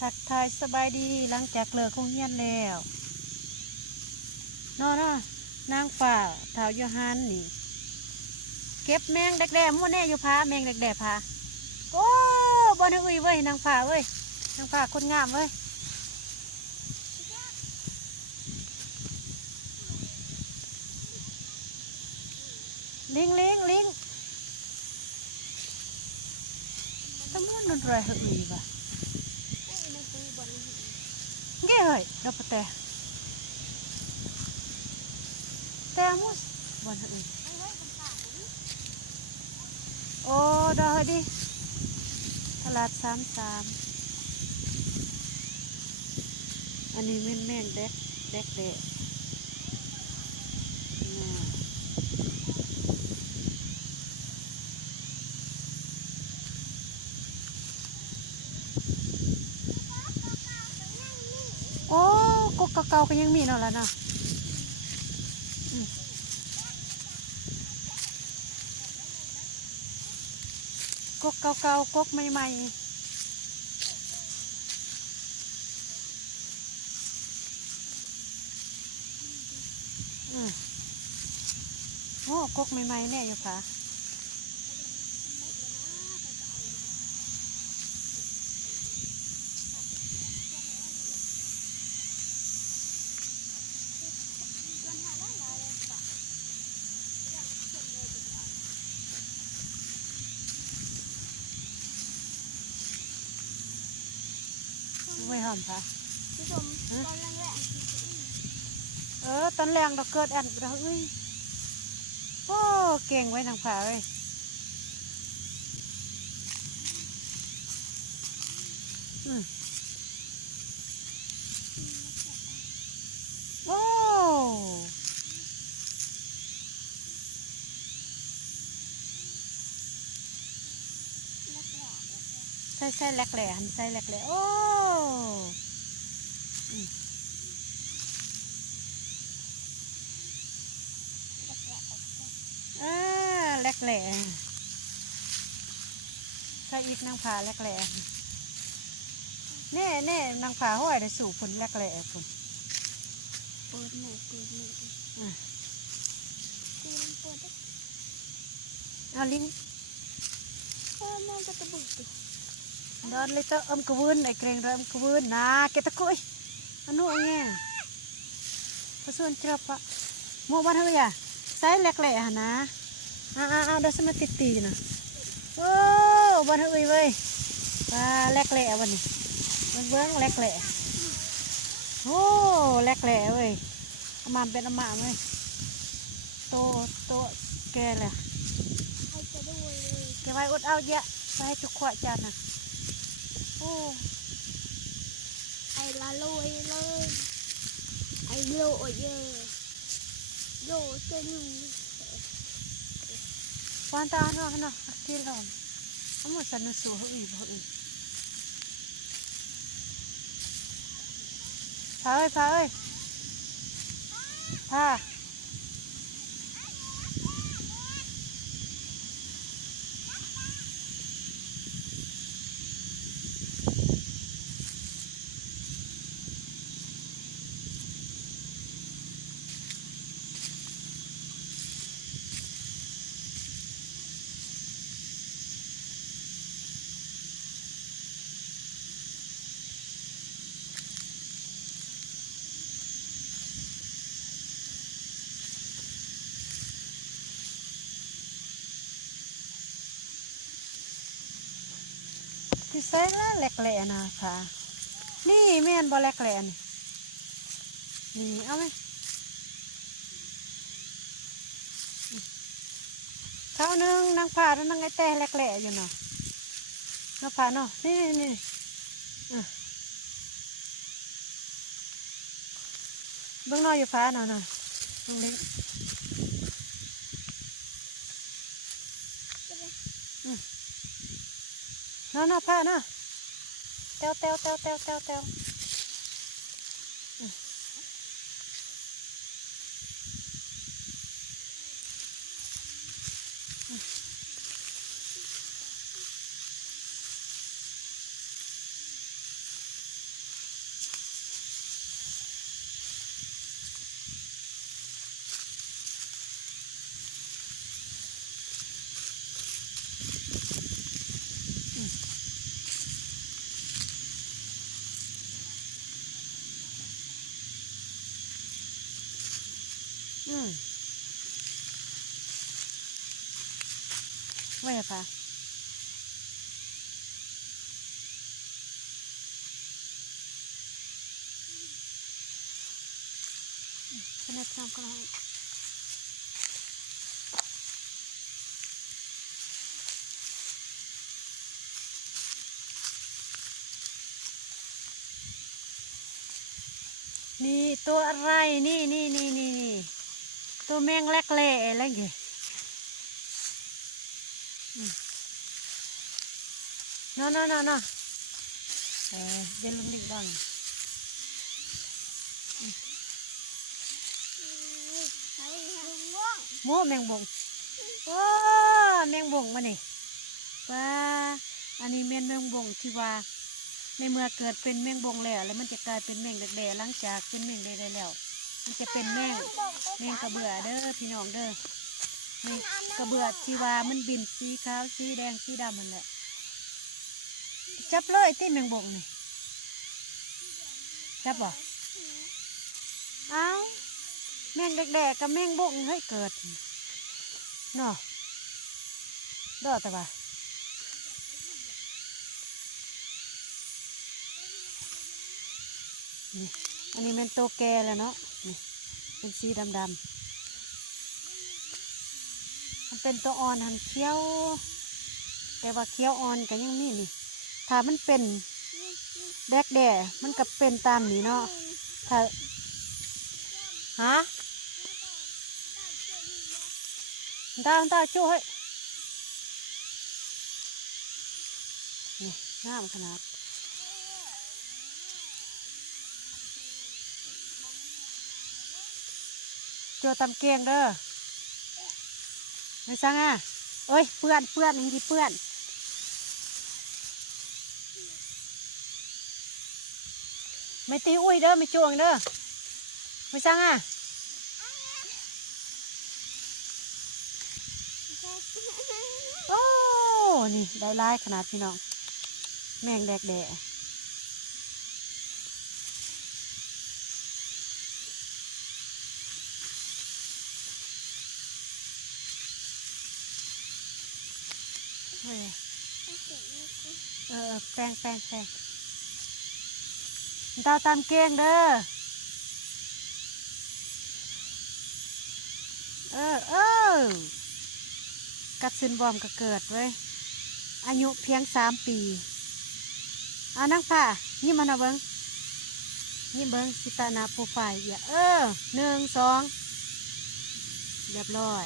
ทักทายสบายดีหลังจากเลิกโรงเรียนแล้วนอนนางฝ่าเท้าโยฮันนี่เก็บแมงแดกๆมั่วแน่อยู่พาแมงแดกๆพาโอ้บอลอุ้ยเว้ยนางฝ่าเว้ยนางฝ่าคนงามเว้ยลิงตะมุ่นนนไรเหอุ้ยบ่ะเงี้ยเฮ้ยดับแต่มุสบอลอุ้ยโอ้ดอกดิตลาด33อันนี้แม่งเด็กโอ้กกเก่าๆก็ยังมีเนาะล่ะเนาะกกเก่าๆกกใหม่ๆโอ้กกใหม่ๆแน่อยู่ค่ะไม่หอมค่ะตอนแรงเราเกิดแอนเราเอ้ยโอ้เก่งไว้ทางผาเลยโอ้ใส่แหลกแหล่หันใส่แหลกแหล่โอ้แหลกแหล่ใส่อีกนางผาแหลกแหล่เน่นางผาห้อยได้สู่ผลแหลกแหล่ผลเปิดหน่อยเอาลิ้นมันก็ตะบุกดอนเลยเตอมกระวืนไอเกรงเริ่มกระวืนนะเกตะกุยอันนู้นไงพอส่วนเจ็บปะมัวบ้านเฮยใส่แหลกแหล่นะเดี๋ยวสมาติดนะโอ้บ้านเฮยเว้ยแหลกแหล่วันนี้เบื้องแหลกแหล่โอ้แหลกแหล่เว้ยอามาเป็นอามาเว้ยโตแกเลยแกไว้อดเอาเยอะไปให้จุกขวดจานน่ะโอ้ไอ้ละลอยเลยไอ้โลเยโยเจนวันตาเนาะที่เราเอาหมดสันนิษฐานอีกพาเอ้ยพาที่ใส่ละแหลกแหล่นะค่ะนี่แม่นบ่แหลกแหล่นี่เอาไหมข้าวนึ่งนางผ่าแล้วนางไอแต่แหลกแหล่อยู่เนาะนางผ่าเนาะนี่เบื้องนอกอยู่ฟ้าเนาะตรงนี้เนาะผ้าเนาะเต้ว ว่าอย่าค่ะฉันจะทำก็ได้นี่ตัวอะไรนี่ตัวแมงแรกเล่อะไรเงี้ยนอนเดี๋ยวลุงดิ่งบ้างโม่แมงบงโอ้แมงบงมาเนี่ยว่าอันนี้แมงบงที่ว่าในเมื่อเกิดเป็นแมงบงแล้วมันจะกลายเป็นแมงแดงๆหลังจากเป็นแมงแดงแล้วมันจะเป็นแมงกระเบื่อเด้อพี่น้องเด้อแมงกระเบื่อที่ว่ามันบินสีขาวสีแดงสีดำมันแหละจับเลยที่แมงบงนี่จับบ่เอาแมงแดงกับแมงบงเฮ้ยเกิดเนาะดอแต่ว่านี่อันนี้เป็นตัวแก่แล้วเนาะนี่เป็นสีดำมันเป็นตัวอ่อนหันเคี้ยวแต่ว่าเคี้ยวอ่อนก็ยังมีนี่ถ้ามันเป็นแดกแด่มันก็เป็นตามนี้เนาะถ้าฮะตาช่วยนี่งามขนาดโจตำเกียงเด้อไม่สั่งอ่ะเอ้ยเปื้อนอย่างนี้เปื้อนไม่ตีอุ้ยเด้อไม่จวงเด้อไม่สั่งอ่ะโอ้นี่ได้ลายขนาดพี่น้องแมงแดกแด่แป้งตาตามเกียงเด้อกัดซินบอมก็เกิดเว้ยอายุเพียง3 ปีนั่งผ่ายิ้มมาหน่ะเบิ้งยิ้มเบิ้งสิตานาโปรไฟล์1 2เรียบร้อย